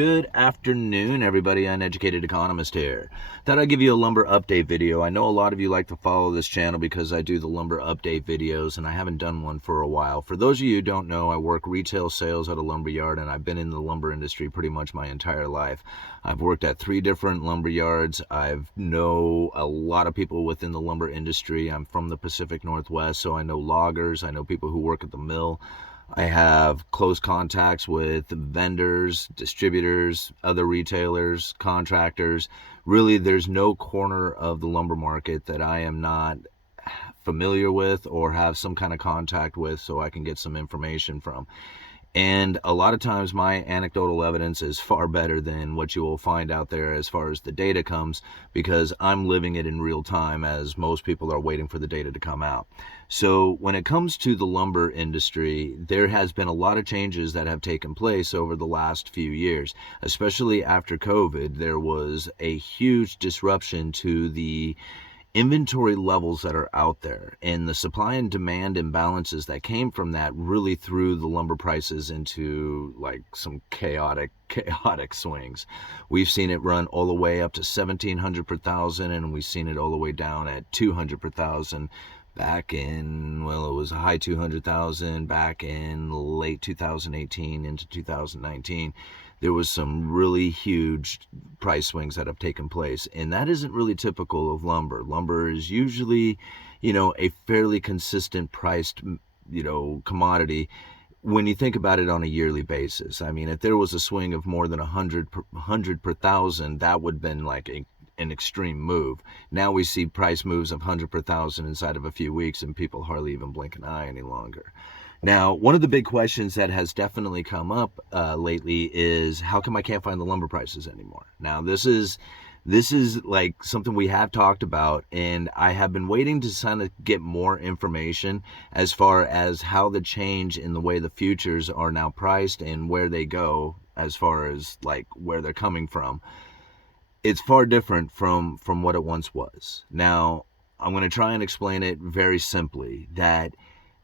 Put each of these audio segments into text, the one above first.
Good afternoon, everybody. Uneducated Economist here. Thought I'd give you a lumber update video. I know a lot of you like to follow this channel because I do the lumber update videos, and I haven't done one for a while. For those of you who don't know, I work retail sales at a lumber yard, and I've been in the lumber industry pretty much my entire life. I've worked at 3 different lumber yards. I know a lot of people within the lumber industry. I'm from the Pacific Northwest, so I know loggers. I know people who work at the mill. I have close contacts with vendors, distributors, other retailers, contractors. Really, there's no corner of the lumber market that I am not familiar with or have some kind of contact with so I can get some information from. And a lot of times my anecdotal evidence is far better than what you will find out there as far as the data comes, because I'm living it in real time as most people are waiting for the data to come out. So when it comes to the lumber industry, there has been a lot of changes that have taken place over the last few years, especially after COVID. There was a huge disruption to the inventory levels that are out there, and the supply and demand imbalances that came from that really threw the lumber prices into like some chaotic swings. We've seen it run all the way up to 1,700 per thousand, and we've seen it all the way down at 200 per thousand back in, well, it was a high 200,000 back in late 2018 into 2019. There was some really huge price swings that have taken place, and that isn't really typical of lumber. Lumber is usually, a fairly consistent priced, commodity when you think about it on a yearly basis. I mean, if there was a swing of more than 100 per thousand, that would have been like an extreme move. Now we see price moves of 100 per thousand inside of a few weeks, and people hardly even blink an eye any longer. Now, one of the big questions that has definitely come up lately is, how come I can't find the lumber prices anymore? Now, this is like something we have talked about, and I have been waiting to kind of get more information as far as how the change in the way the futures are now priced and where they go as far as like where they're coming from. It's far different from what it once was. Now, I'm going to try and explain it very simply, that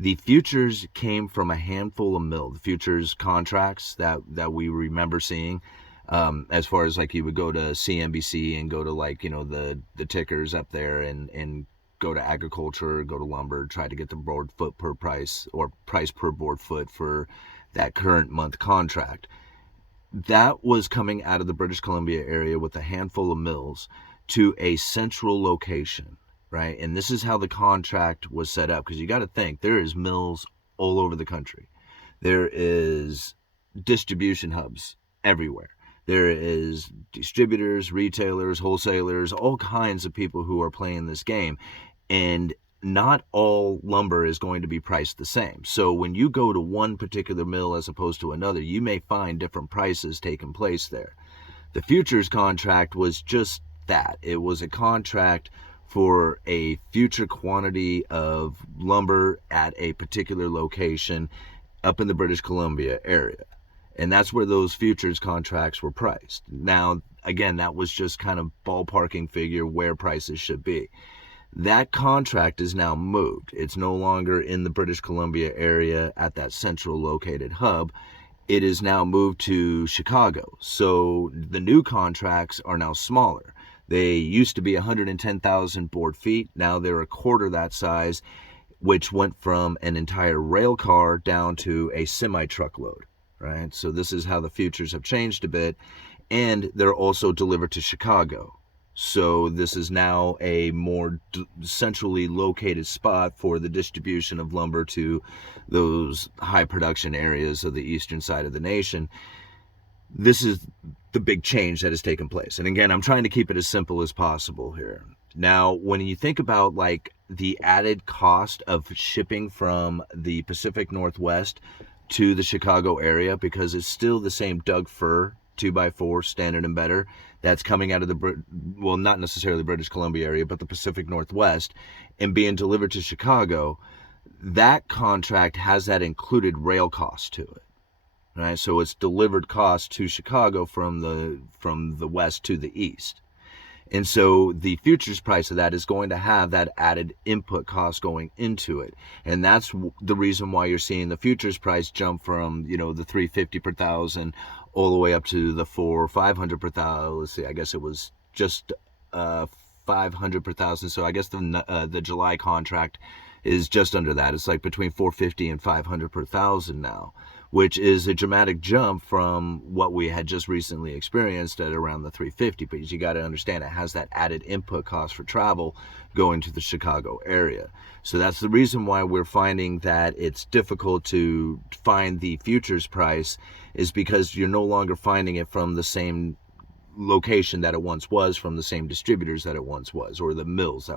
the futures came from a handful of mills, the futures contracts that we remember seeing, as far as like you would go to CNBC and go to like, the tickers up there and go to agriculture, go to lumber, try to get the board foot per price or price per board foot for that current month contract. That was coming out of the British Columbia area with a handful of mills to a central location. Right? And this is how the contract was set up, because you got to think, there is mills all over the country. There is distribution hubs everywhere. There is distributors, retailers, wholesalers, all kinds of people who are playing this game. And not all lumber is going to be priced the same. So when you go to one particular mill as opposed to another, you may find different prices taking place there. The futures contract was just that. It was a contract for a future quantity of lumber at a particular location up in the British Columbia area. And that's where those futures contracts were priced. Now, again, that was just kind of ballparking figure where prices should be. That contract is now moved. It's no longer in the British Columbia area at that central located hub. It is now moved to Chicago. So the new contracts are now smaller. They used to be 110,000 board feet. Now they're a quarter that size, which went from an entire rail car down to a semi-truckload, right? So this is how the futures have changed a bit. And they're also delivered to Chicago. So this is now a more centrally located spot for the distribution of lumber to those high production areas of the eastern side of the nation. This is the big change that has taken place. And again, I'm trying to keep it as simple as possible here. Now, when you think about like the added cost of shipping from the Pacific Northwest to the Chicago area, because it's still the same Doug fir 2x4 standard and better that's coming out of not necessarily the British Columbia area, but the Pacific Northwest, and being delivered to Chicago, that contract has that included rail cost to it. Right, so it's delivered cost to Chicago from the west to the east. And so the futures price of that is going to have that added input cost going into it. And that's the reason why you're seeing the futures price jump from, the 350 per thousand all the way up to the 500 per thousand. Let's see, I guess it was just 500 per thousand. So I guess the July contract is just under that. It's like between 450 and 500 per thousand now, which is a dramatic jump from what we had just recently experienced at around the 350. But you got to understand, it has that added input cost for travel going to the Chicago area. So that's the reason why we're finding that it's difficult to find the futures price, is because you're no longer finding it from the same location that it once was, from the same distributors that it once was, or the mills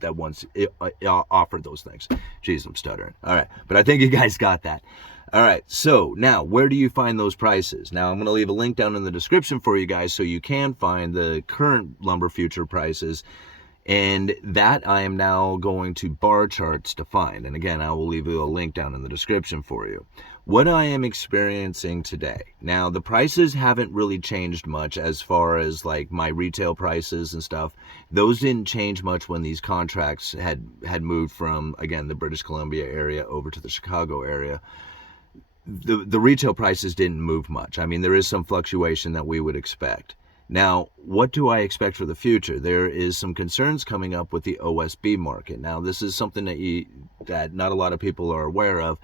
that once offered those things. Jeez, I'm stuttering. All right, but I think you guys got that. All right, so now where do you find those prices? Now I'm going to leave a link down in the description for you guys so you can find the current lumber future prices, and that I am now going to bar charts to find. And again, I will leave you a link down in the description for you. What I am experiencing today. Now, the prices haven't really changed much as far as like my retail prices and stuff. Those didn't change much when these contracts had moved from, again, the British Columbia area over to the Chicago area. The retail prices didn't move much. I mean, there is some fluctuation that we would expect. Now, what do I expect for the future? There is some concerns coming up with the OSB market. Now, this is something that not a lot of people are aware of.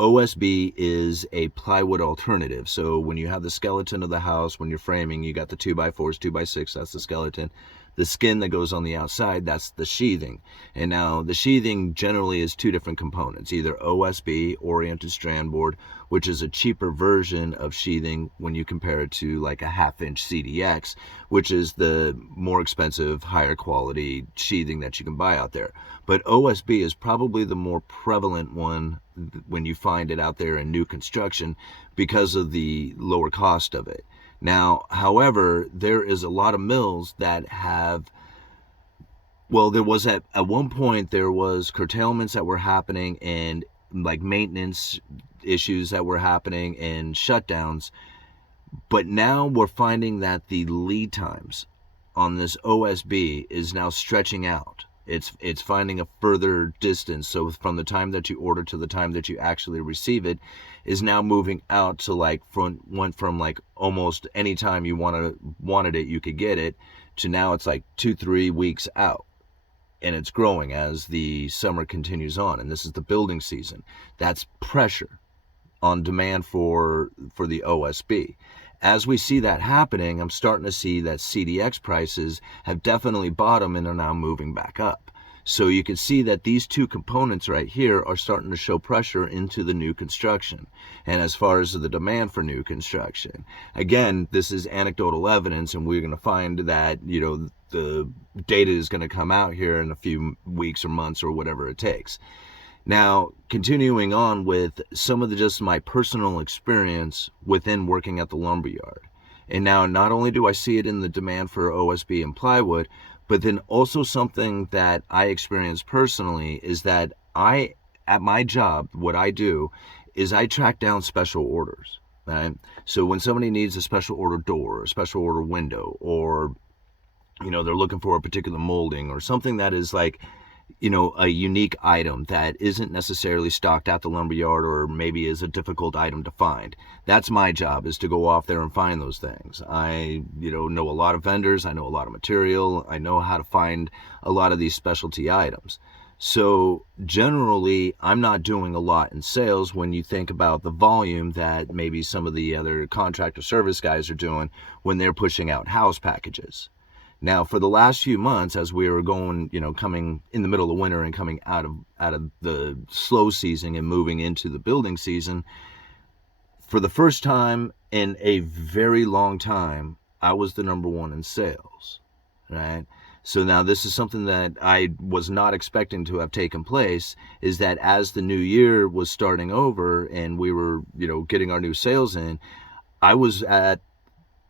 OSB is a plywood alternative. So when you have the skeleton of the house, when you're framing, you got the 2x4s, 2x6, that's the skeleton. The skin that goes on the outside, that's the sheathing. And now the sheathing generally is two different components, either OSB, oriented strand board, which is a cheaper version of sheathing when you compare it to like a 1/2-inch CDX, which is the more expensive, higher quality sheathing that you can buy out there. But OSB is probably the more prevalent one when you find it out there in new construction because of the lower cost of it. Now, however, there is a lot of mills that have, well, there was at one point, there was curtailments that were happening and like maintenance issues that were happening and shutdowns. But now we're finding that the lead times on this OSB is now stretching out. It's finding a further distance. So from the time that you order to the time that you actually receive it is now moving out to like went from like almost any time you wanted it, you could get it, to now it's like 2-3 weeks out. And it's growing as the summer continues on. And this is the building season. That's pressure on demand for the OSB. As we see that happening, I'm starting to see that CDX prices have definitely bottomed and are now moving back up. So you can see that these two components right here are starting to show pressure into the new construction. And as far as the demand for new construction, again, this is anecdotal evidence, and we're going to find that, you know, the data is going to come out here in a few weeks or months or whatever it takes. Now, continuing on with some of just my personal experience within working at the lumberyard. And now not only do I see it in the demand for OSB and plywood, but then also something that I experienced personally is that at my job, what I do is I track down special orders. Right? So when somebody needs a special order door, a special order window, or, you know, they're looking for a particular molding or something that is like, you know, a unique item that isn't necessarily stocked at the lumberyard, or maybe is a difficult item to find. That's my job, is to go off there and find those things. I, you know a lot of vendors, I know a lot of material, I know how to find a lot of these specialty items. So generally, I'm not doing a lot in sales when you think about the volume that maybe some of the other contractor service guys are doing when they're pushing out house packages. Now, for the last few months, as we were going, you know, coming in the middle of winter and coming out of the slow season and moving into the building season, for the first time in a very long time, I was the number one in sales, right? So now this is something that I was not expecting to have taken place, is that as the new year was starting over and we were, you know, getting our new sales in, I was at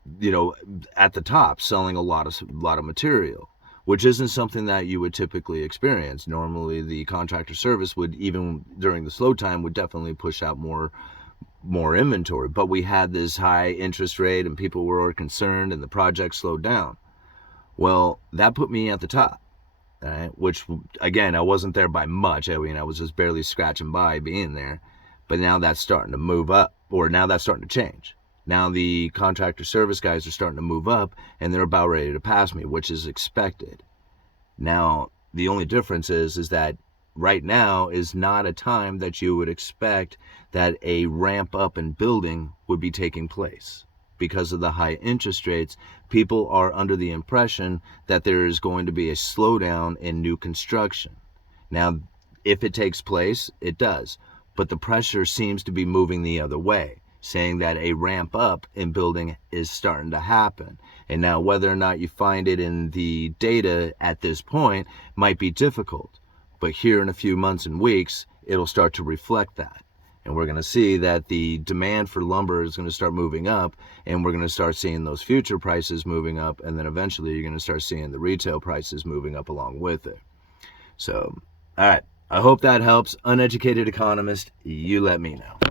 the top selling a lot of material, which isn't something that you would typically experience. Normally the contractor service would, even during the slow time, would definitely push out more inventory, but we had this high interest rate and people were concerned and the project slowed down. Well, that put me at the top, right? Which, again, I wasn't there by much. I mean, I was just barely scratching by being there, but now that's starting to move up, or now that's starting to change. Now the contractor service guys are starting to move up, and they're about ready to pass me, which is expected. Now, the only difference is that right now is not a time that you would expect that a ramp up in building would be taking place. Because of the high interest rates, people are under the impression that there is going to be a slowdown in new construction. Now, if it takes place, it does. But the pressure seems to be moving the other way, saying that a ramp up in building is starting to happen. And now whether or not you find it in the data at this point might be difficult. But here in a few months and weeks, it'll start to reflect that. And we're going to see that the demand for lumber is going to start moving up, and we're going to start seeing those future prices moving up, and then eventually you're going to start seeing the retail prices moving up along with it. So, all right. I hope that helps. Uneducated economist, you let me know.